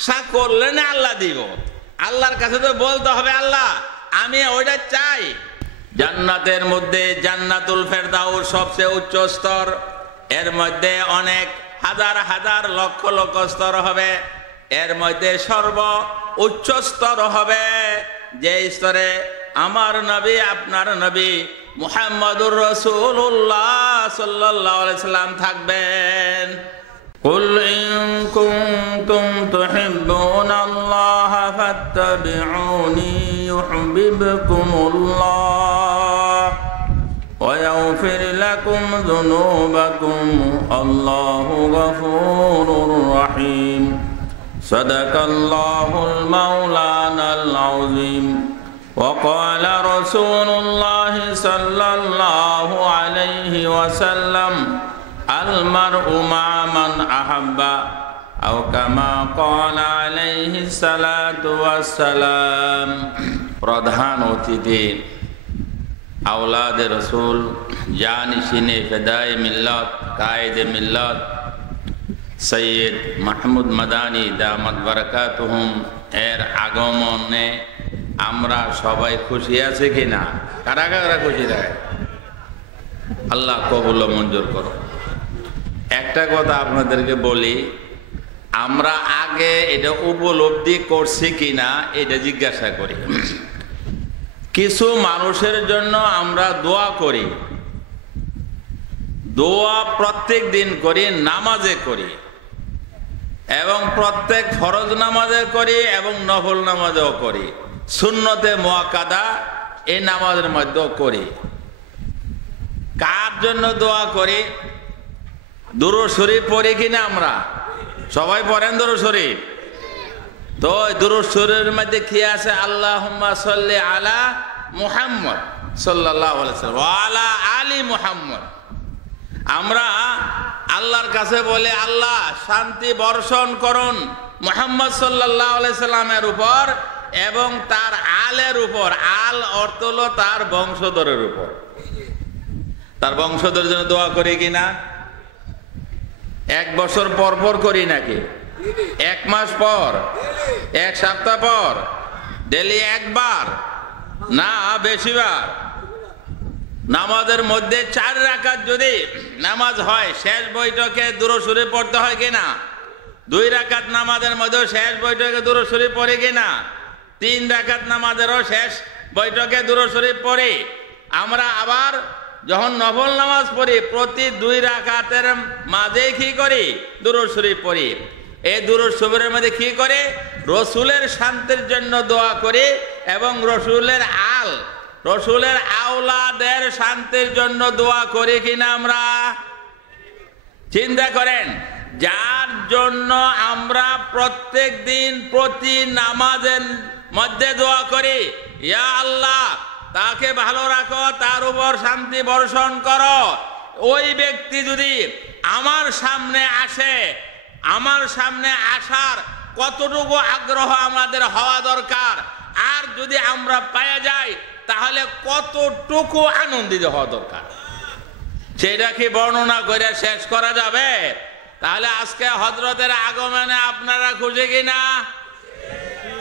আশা করলে না আল্লাহ দিব। আল্লাহর কাছে তো বলতে হবে আল্লাহ আমি ওইটা চাই। জান্নাতের মধ্যে জান্নাতুল ফেরদাউস সবচেয়ে উচ্চ স্তর, এর মধ্যে অনেক হাজার হাজার লক্ষ লক্ষ স্তর হবে, এর মধ্যে সর্ব উচ্চ স্তর হবে যে স্তরে আমার নবী আপনার নবী মুহাম্মদুর রাসূলুল্লাহ সাল্লাল্লাহু আলাইহি সাল্লাম থাকবেন। কুল ইন কুনতুম তুহিব্বুনাল্লাহা ফাত্তাবিউনি ইউহিব্বুকুমুল্লাহ ওয়া ইয়াগফির লাকুম যুনুবাকুম আল্লাহু গফুরুর রহিম। সাদাকাল্লাহুল মাওলানাল আযীম। وقال رسول الله صلى الله عليه وسلم المرء مع من أحب أو كما قال عليه الصلاة والسلام। প্রধান অতিথি আওলাদ রসুল জানিশিনে ফেদায়ে মিল্লাত কায়েদে মিল্লাত সৈয়দ মাহমুদ মাদানী দামাত বারাকাতুহুম এর আগমনে আমরা সবাই খুশি আছি কিনা? কারা কারা খুশি থাকে? আল্লাহ কবুল মঞ্জুর করো। একটা কথা আপনাদেরকে বলি, আমরা আগে এটা উপলব্ধি করছি কিনা এটা জিজ্ঞাসা করি। কিছু মানুষের জন্য আমরা দোয়া করি, দোয়া প্রত্যেক দিন করি, নামাজে করি এবং প্রত্যেক ফরজ নামাজে করি এবং নফল নামাজেও করি, সুন্নতে মুআক্কাদা এই নামাজের মধ্যেও করি। কার জন্য দোয়া করি? দুরূদ শরীফ পড়ি কিনা? আমরা সবাই পড়েন দুরূদ শরীফ। তো দুরূদ শরীফের মধ্যে কি আছে? আল্লাহুম্মা সাল্লি আলা মুহাম্মদ সাল্লাল্লাহু আলাইহি ওয়াসাল্লাম ওয়া আলা আলি মুহাম্মদ। আমরা আল্লাহর কাছে বলে আল্লাহ শান্তি বর্ষণ করুন মুহাম্মদ সাল্লাল্লাহু আলাইহি সাল্লামের উপর এবং তার আলের উপর। আল অর্থ হলো তার বংশধরের উপর। তার বংশধরের জন্য দোয়া করি কিনা? এক বছর পর পর করি নাকি? এক মাস পর? এক সপ্তাহ পর? ডেলি একবার না বেশিবার? নামাজের মধ্যে 4 রাকাত যদি নামাজ হয় শেষ বৈঠকে দুরূদ শরীফ পড়তে হয় কিনা? 2 রাকাত নামাজের মধ্যে শেষ বৈঠকে দুরূদ শরীফ পড়ে কিনা? 3 রাকাত নামাজেরও শেষ বৈঠকে দুরূদ শরীফ পড়ি। আমরা আবার যখন নফল নামাজ পড়ি প্রতি 2 রাকাতের মাঝে কি করি? দুরূদ শরীফ পড়ি। এই দুরূদ শরীফের মধ্যে কি করে? রসুলের শান্তির জন্য দোয়া করি এবং রসুলের রসুলের আওলাদের শান্তির জন্য দোয়া করি কিনা আমরা? চিন্তা করেন, যার জন্য আমরা প্রত্যেক দিন প্রতি নামাজের মধ্যে দোয়া করি, ইয়া আল্লাহ তাকে ভালো রাখো, তার উপর শান্তি বর্ষণ করো। ওই ব্যক্তি যদি আমার সামনে আসে, আমার সামনে আসার কতটুকু আগ্রহ আমাদের হওয়া দরকার, আর যদি আমরা পেয়ে যাই তাহলে কতটুকু আনন্দিত হওয়া দরকার, সেটা কি বর্ণনা করে শেষ করা যাবে? তাহলে আজকে হযরতের আগমনে আপনারা খুশি কিনা?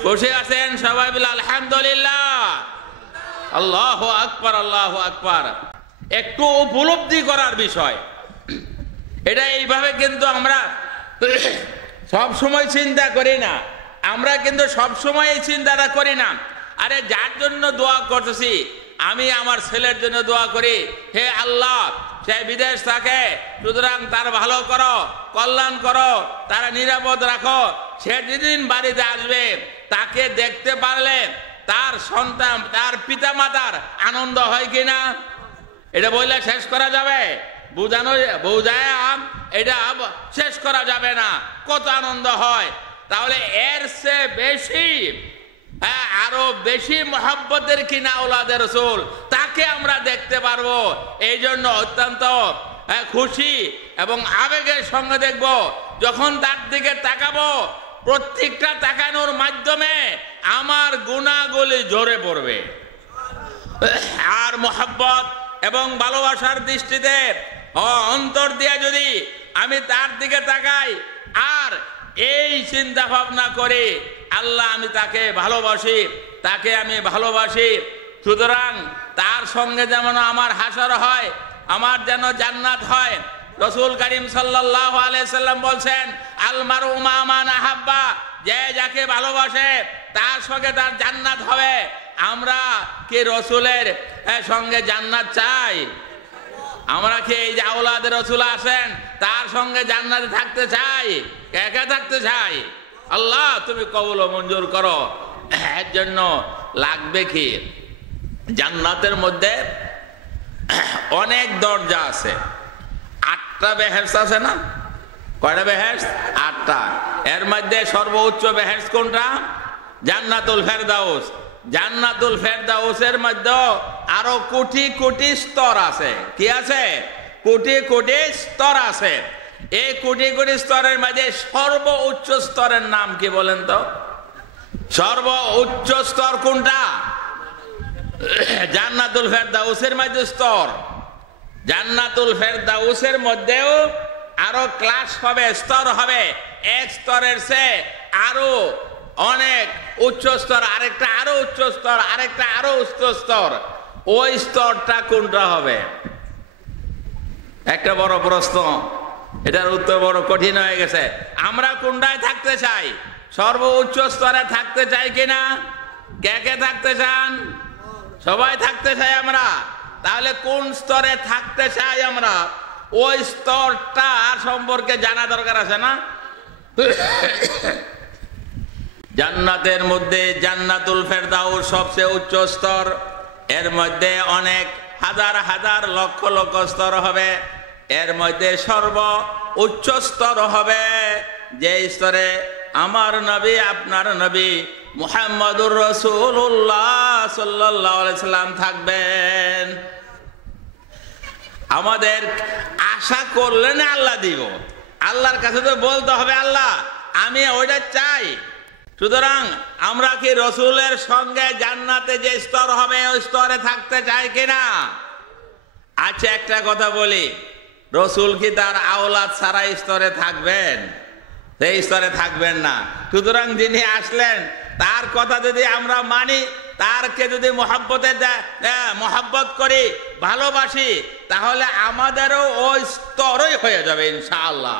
খুশি আছেন? সবাই বলে আলহামদুলিল্লাহ। আল্লাহু আকবার, আল্লাহু আকবার। একটু উপলব্ধি করার বিষয় এটা। এইভাবে কিন্তু আমরা সব সময় চিন্তা করি না। আমরা কিন্তু সব সময় এই চিন্তাটা করি না। আরে যার জন্য দোয়া করতেছি, আমি আমার ছেলের জন্য দোয়া করি, হে আল্লাহ সে বিদেশ থাকে, সুতরাং তার ভালো করো, কল্যাণ করো, তারা নিরাপদ রাখো। সে যেদিন বাড়িতে আসবে তাকে দেখতে পারলে তার সন্তান, তার পিতা মাতার আনন্দ হয় কিনা? এটা বললে শেষ করা যাবে? বুঝায় এটা শেষ করা যাবে না। কত আনন্দ হয়। তাহলে এর চেয়ে বেশি, আরো বেশি মহব্বতের কিনা আওলাদে রাসূল, তাকে আমরা দেখতে পারবো। এই জন্য অত্যন্ত খুশি এবং আবেগের সঙ্গে দেখব। যখন তার দিকে তাকাবো, প্রত্যেকটা তাকানোর মাধ্যমে আমার গুনাহগুলি ঝরে পড়বে। আর মহব্বত এবং ভালোবাসার দৃষ্টিতে অন্তর দিয়ে যদি আমি তার দিকে তাকাই, আর এই চিন্তা ভাবনা করে আল্লাহ আমি তাকে ভালোবাসি, তাকে আমি ভালোবাসি, সুতরাং তার সঙ্গে যেমন আমার হাসর হয়, আমার যেন জান্নাত হয়। রাসূল করিম সাল্লাল্লাহু আলাইহি সাল্লাম বলছেন, আল মারউ মা মান আহাব্বা, যে যাকে ভালোবাসে তার সঙ্গে তার জান্নাত হবে। আমরা কি রাসূলের সঙ্গে জান্নাত চাই? আমরা কি এই যে আওলাদের রাসূল আছেন তার সঙ্গে জান্নাতে থাকতে চাই? একা থাকতে চাই? আল্লাহ তুমি কবুল ও মঞ্জুর করো। এর জন্য লাগবে কি? জান্নাতের মধ্যে অনেক দরজা আছে, 8টা বেহেশত আছে না? কয়টা বেহেশত? 8টা। এর মধ্যে সর্বোচ্চ বেহেশত কোনটা? জান্নাতুল ফেরদাউস। জান্নাতুল ফেরদাউসের মধ্যে আরো কোটি কোটি স্তর আছে। কি আছে? কোটি কোটি স্তর আছে। এই কোটি কোটি স্তরের মধ্যে সর্বোচ্চ স্তরের নাম কি বলেন তো? সর্বোচ্চ স্তর কোনটা? জান্নাতুল ফেরদাউসের মধ্যে স্তর। জান্নাতুল ফেরদাউসের মধ্যেও আরো ক্লাস হবে, স্তর হবে। এক স্তরের চেয়ে আরো অনেক উচ্চ স্তর, আরেকটা আরো উচ্চ স্তর, আরেকটা আরো উচ্চ স্তর। ওই স্তরটা কোনটা হবে? একটা বড় প্রশ্ন, এটার উত্তর বড় কঠিন হয়ে গেছে। আমরা কোনটায় থাকতে চাই? সর্বোচ্চ স্তরে থাকতে চাই কিনা? কে কে থাকতে চান? সবাই থাকতে চাই আমরা। তাহলে কোন স্তরে থাকতে চাই আমরা? ওই স্তরটা সম্পর্কে জানা দরকার আছে না? জান্নাতের মধ্যে জান্নাতুল ফেরদাউস সবচেয়ে উচ্চ স্তর। এর মধ্যে অনেক হাজার হাজার লক্ষ লক্ষ স্তর হবে। এর মধ্যে সর্ব উচ্চ স্তর হবে যে স্তরে আমার নবী, আপনার নবী মুহাম্মদুর রাসূলুল্লাহ সাল্লাল্লাহু আলাইহি সাল্লাম থাকবেন। আমাদের আশা করলে না আল্লাহ দিব। আল্লাহর কাছে তো বলতে হবে, আল্লাহ আমি ওইটা চাই। সুতরাং আমরা কি রসুলের সঙ্গে জান্নাতে যে স্তর হবে ওই স্তরে থাকতে চাই কিনা? আচ্ছা একটা কথা বলি, রসুল কি তার আওলাদ ছাড়া স্তরে থাকবেন? সেই স্তরে থাকবেন না। সুতরাং যিনি আসলেন তার কথা যদি আমরা মানি, তারকে যদি মহব্বত করি, ভালোবাসি, তাহলে আমাদেরও ওই স্তরই হয়ে যাবে ইনশাআল্লাহ।